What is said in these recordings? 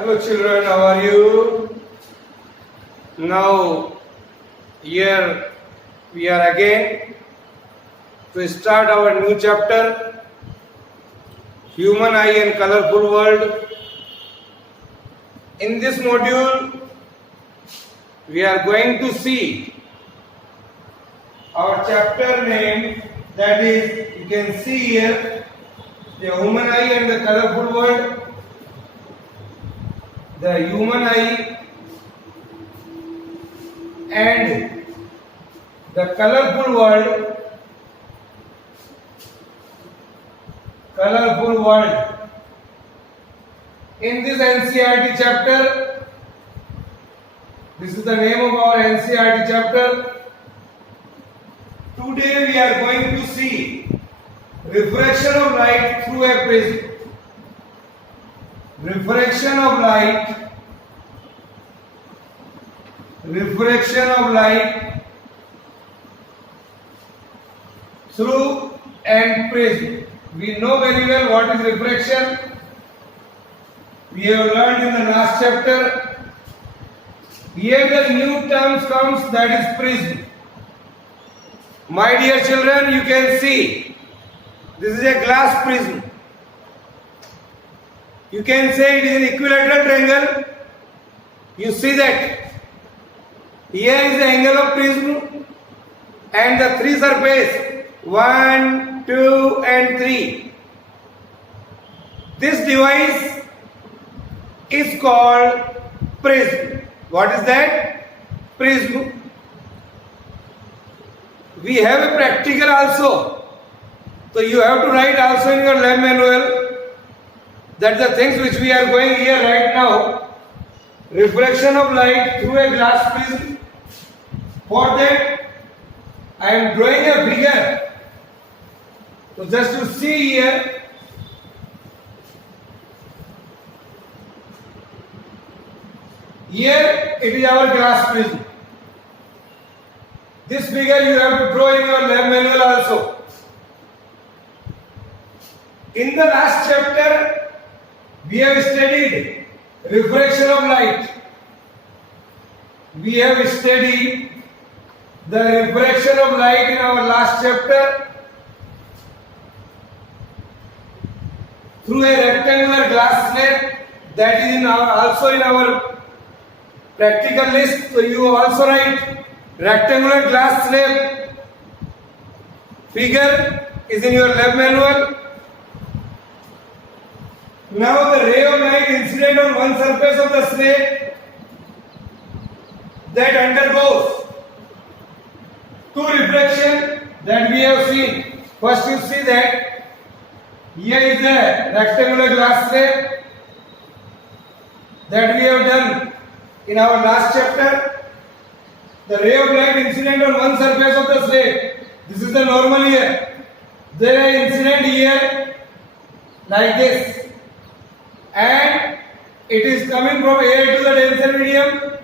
Hello children, how are you? Now here we are again to start our new chapter, Human Eye and Colorful World. In this module we are going to see our chapter name, that is, you can see here, the human eye and the colorful world. The human eye and the colorful world. Colorful world. In this NCERT chapter, this is the name of our NCERT chapter. Today we are going to see refraction of light through a prism. Refraction of light through a prism. We know very well what is refraction. We have learned in the last chapter. Here the new terms comes, that is prism. My dear children, you can see this is a glass prism. You can say it is an equilateral triangle. You see that here is the angle of prism and the three surface 1, 2 and 3. This device is called prism. What is that? Prism. We have a practical also. So you have to write also in your lab manual that the things which we are going here right now, refraction of light through a glass prism. For that I am drawing a figure. So just to see here, here it is our glass prism. This figure you have to draw in your lab manual also. In the last chapter we have studied refraction of light. We have studied the refraction of light in our last chapter through a rectangular glass slab, that is also in our practical list. So you also write rectangular glass slab. Figure is in your lab manual. Now the ray of light incident on one surface of the slab that undergoes two refraction that we have seen. First you see that here is the rectangular glass slab that we have done in our last chapter. The ray of light incident on one surface of the slab. This is the normal here. There is incident here like this. And it is coming from air to the denser medium,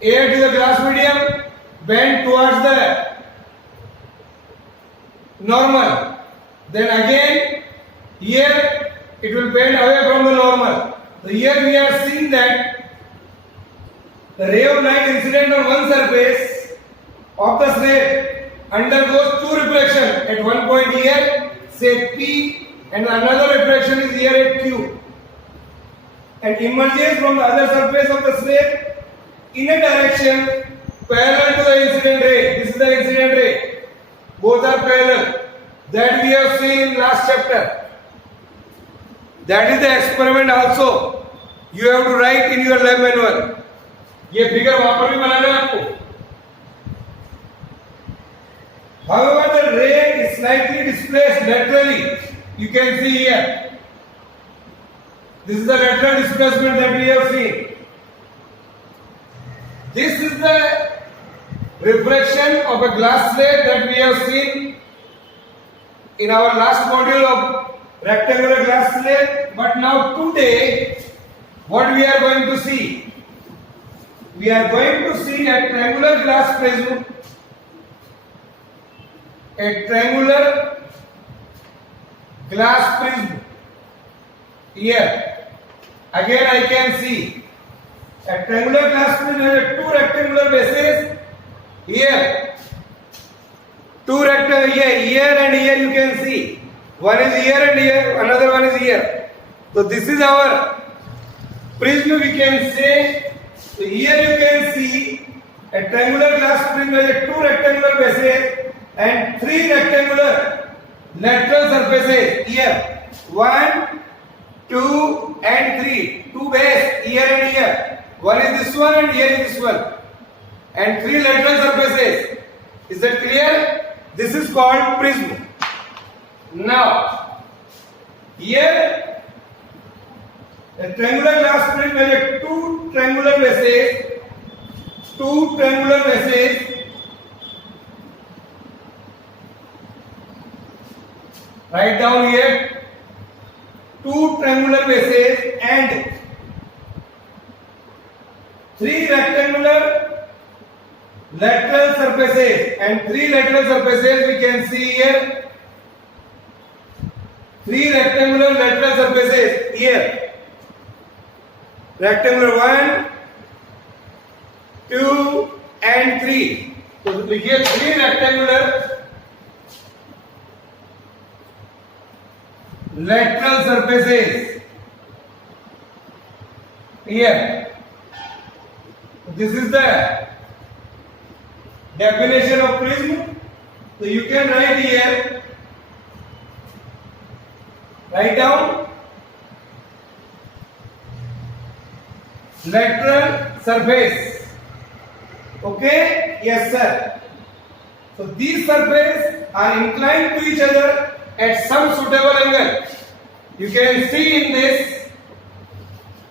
air to the glass medium, bent towards the normal. Then again here it will bend away from the normal. So here we are seeing that the ray of light incident on one surface of the slab undergoes two refraction at one point here, say P, and another refraction is here at Q, and emerges from the other surface of the slab in a direction parallel to the incident ray. This is the incident ray. Both are parallel. That we have seen in last chapter. That is the experiment also. You have to write in your lab manual. ये figure वहां पर भी बनाना है आपको. However, the ray is slightly displaced laterally. You can see here. This is the lateral displacement that we have seen. This is the refraction of a glass slab that we have seen in our last module of rectangular glass slab. But now today, what we are going to see? We are going to see a triangular glass prism. A triangular glass prism here. again I can see a triangular glass prism has two rectangular bases here. Two rectangular here and here you can see. One is here and here, another one is here. So this is our prism, we can say. So here you can see a triangular glass prism has two rectangular bases and three rectangular lateral surfaces here. 1, 2 and 3. Two base here and here. One is this one and here is this one. And three lateral surfaces. Is that clear? This is called prism. Now, here a triangular glass prism has two triangular bases. Two triangular bases. Write down here. Two triangular bases and three rectangular lateral surfaces, and three lateral surfaces we can see here. Three rectangular lateral surfaces here. Rectangular 1, 2 and 3. So here three rectangular lateral surfaces here. This is the definition of prism. So you can write here, write down lateral surface. Okay? Yes sir. So these surfaces are inclined to each other at some suitable angle. You can see in this,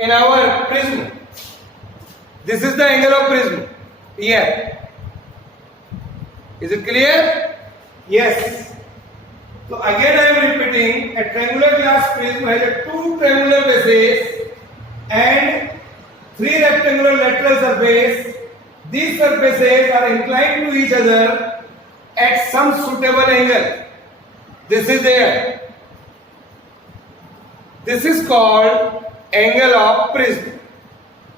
in our prism. This is the angle of prism here. Is it clear? Yes. So again I am repeating, a triangular glass prism has two triangular bases and three rectangular lateral surfaces. These surfaces are inclined to each other at some suitable angle. This is there. This is called angle of prism.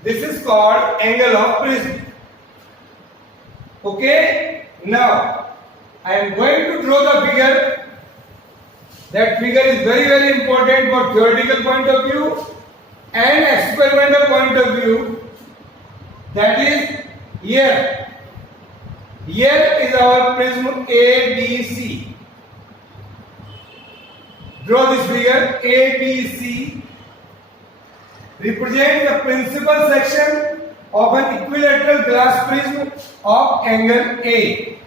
This is called angle of prism. Okay? Now, I am going to draw the figure. That figure is very, very important for theoretical point of view and experimental point of view. That is here. Here is our prism ABC. Draw this figure. ABC represents the principal section of an equilateral glass prism of angle A.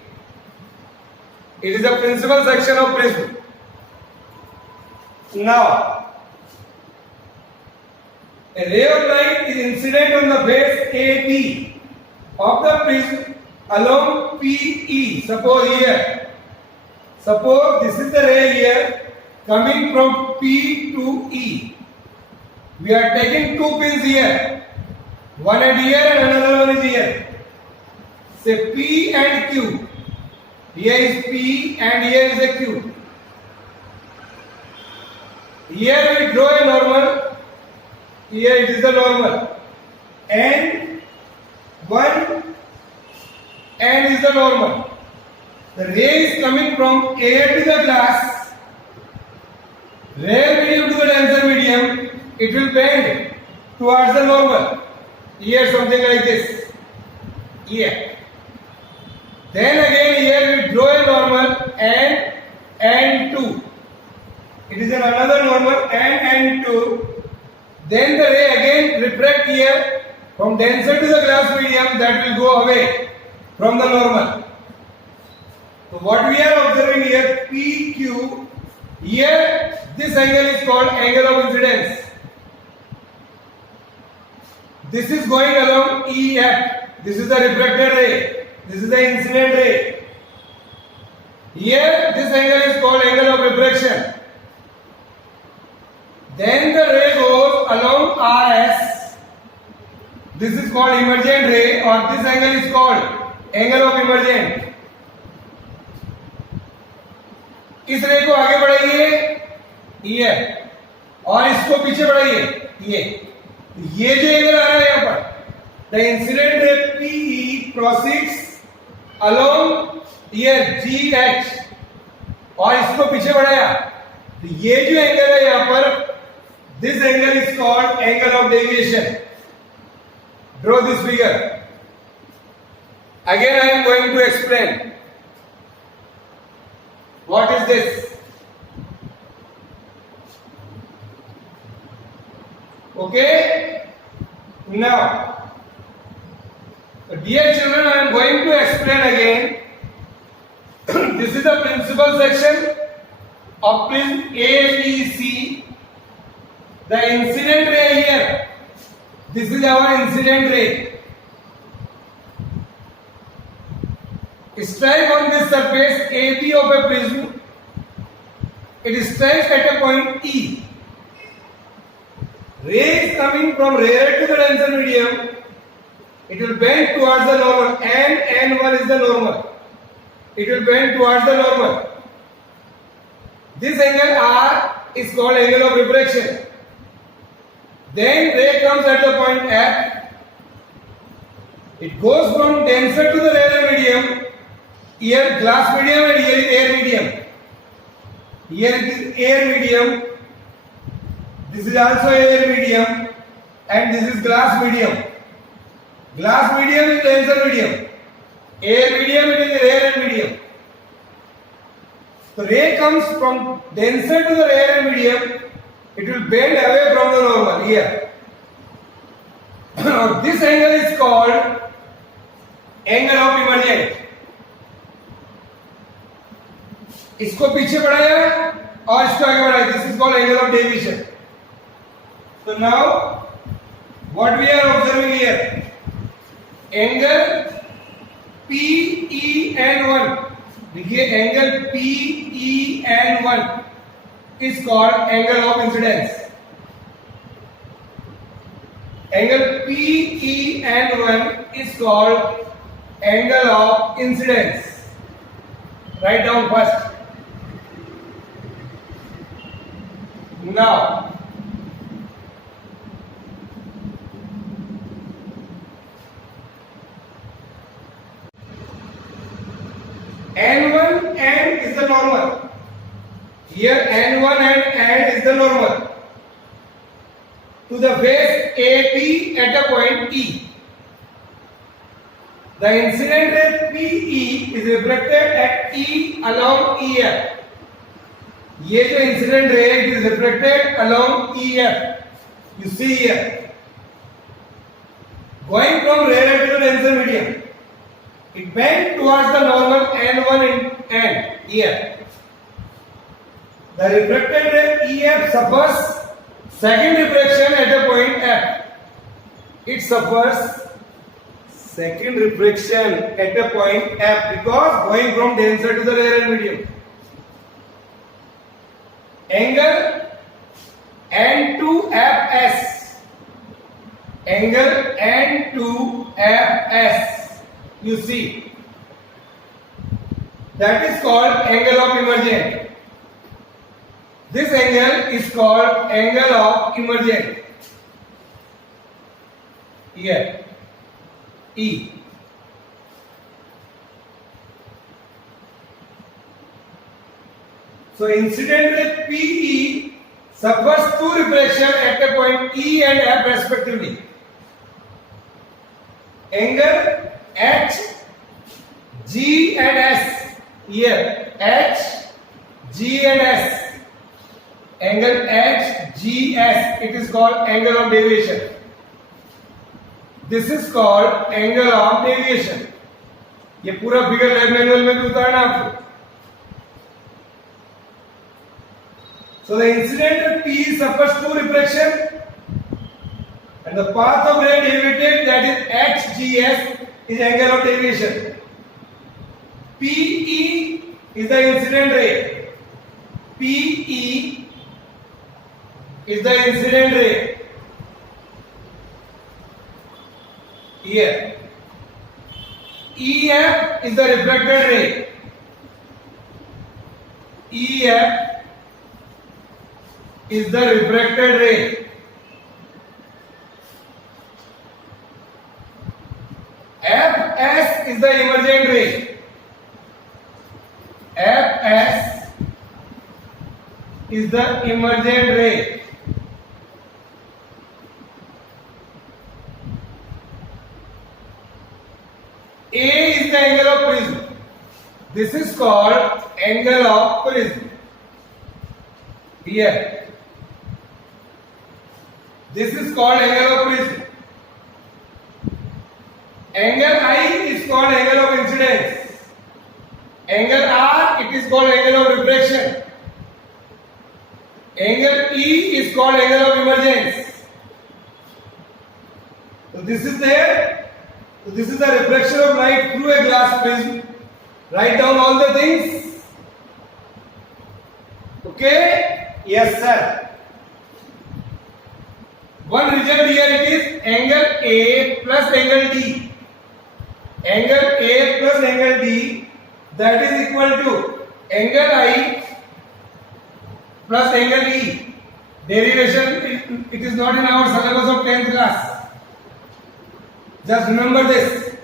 It is the principal section of prism. Now, a ray of light is incident on the base AB of the prism along PE. Suppose here. Suppose this is the ray here coming from P to E. We are taking two pins here. One at here and another one is here. Say P and Q. Here is P and here is a Q. Here we draw a normal. Here it is the normal. And one end is the normal. The ray is coming from A to the glass. Ray medium to the denser medium, it will bend towards the normal. Here something like this. Here. Then again here we draw a normal and 2. It is another normal and 2. Then the ray again refract here from denser to the glass medium, that will go away from the normal. So what we are observing here, PQ, here this angle is called angle of incidence. This is going along EF. This is the refracted ray. This is the incident ray. Here this angle is called angle of refraction. Then the ray goes along RS. This is called emergent ray, or this angle is called angle of emergent. इस रे को आगे बढ़ाइए ये, और इसको पीछे बढ़ाइए ये. ये जो एंगल आ रहा है यहां पर, the incident ray PE proceeds along ये GH और इसको पीछे बढ़ाया, तो ये जो एंगल है यहां पर, this angle is called angle of deviation. Draw this figure. Again I am going to explain. What is this? Okay? Now, dear children, I am going to explain again. This is the principal section of prism ABC. The incident ray here. This is our incident ray. Strike on this surface AB of a prism. It strikes at a point E. Ray is coming from rarer to the denser medium. It will bend towards the normal, and N1 is the normal. It will bend towards the normal. This angle R is called angle of refraction. Then ray comes at the point F. It goes from denser to the rarer medium. Here glass medium and here is air medium. Here it is air medium. This is also air medium and this is glass medium. Glass medium is denser medium. Air medium it is rarer medium. The ray comes from denser to the rarer medium. It will bend away from the normal here. This angle is called angle of emergence. इसको पीछे बढ़ाया और इसको आगे बढ़ाया. This is called angle of deviation. So now what we are observing here, angle PEN1. देखिए angle PEN1 is called angle of incidence. Angle PEN1 is called angle of incidence. Write down first. Now N1 and is the normal. Here N1 and is the normal to the face AB at a point E. The incident ray PE is reflected at E along EF. ये जो incident ray it is reflected along EF. You see here, going from rarer to the denser medium, it bends towards the normal N1 and EF. The reflected ray EF suffers second refraction at the point F. It suffers second refraction at the point F because going from denser to the rarer medium. Angle N2FS. Angle N2FS. You see, that is called angle of emergence. This angle is called angle of emergence. Here, E. So incident ray PE suffers two refraction at the point E and F respectively. Angle H, G and S. Here H, G and S. Angle H, G, S. It is called angle of deviation. This is called angle of deviation. ये पूरा figure lab manual में भी उतारना आपको. So the incident P suffers two refraction and the path of ray deviated, that is HGS, is angle of deviation. PE is the incident ray. PE is the incident ray. Here. EF is the reflected ray. EF is the refracted ray. is the emergent ray. Fs is the emergent ray. A is the angle of prism. This is called angle of prism. Here. This is called angle of prism. Angle I is called angle of incidence. Angle R, it is called angle of refraction. Angle E is called angle of emergence. So this is there. So this is the reflection of light through a glass prism. Write down all the things. Okay? Yes, sir. One result here it is angle A plus angle D. Angle A plus angle D, that is equal to angle I plus angle E. Derivation, it is not in our syllabus of 10th class. Just remember this.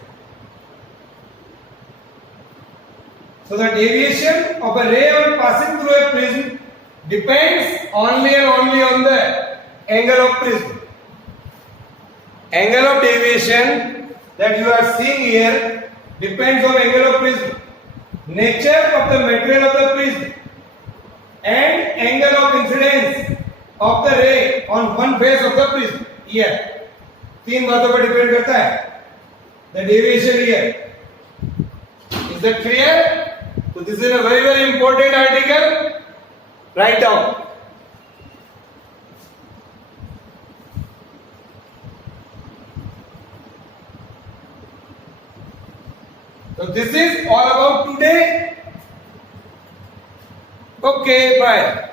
So the deviation of a ray on passing through a prism depends only and only on the angle of prism. Angle of deviation that you are seeing here depends on angle of prism, nature of the material of the prism, and angle of incidence of the ray on one face of the prism. Here, तीन बातों पर depend करता है. The deviation here. Is that clear? So this is a very very important article. Write down. So this is all about today. Okay, bye.